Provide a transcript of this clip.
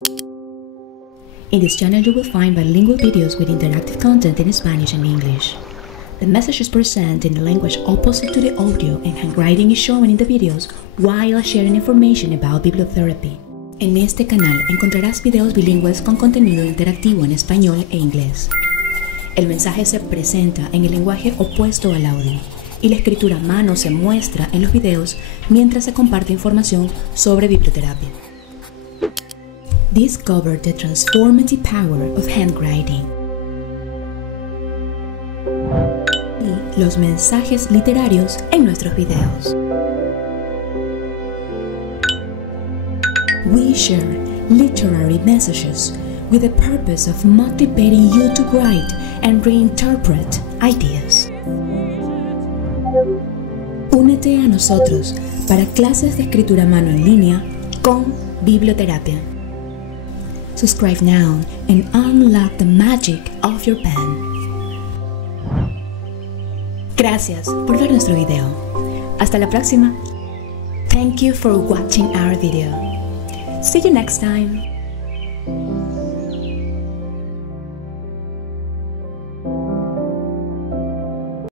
In this channel you will find bilingual videos with interactive content in Spanish and English. The message is presented in the language opposite to the audio, and handwriting is shown in the videos while sharing information about bibliotherapy. En este canal encontrarás videos bilingües con contenido interactivo en español e inglés. El mensaje se presenta en el lenguaje opuesto al audio, y la escritura a mano se muestra en los videos mientras se comparte información sobre biblioterapia. Discover the transformative power of handwriting. Y los mensajes literarios en nuestros videos. We share literary messages with the purpose of motivating you to write and reinterpret ideas. Únete a nosotros para clases de escritura a mano en línea con biblioterapia. Subscribe now and unlock the magic of your pen. Gracias por ver nuestro video. Hasta la próxima. Thank you for watching our video. See you next time.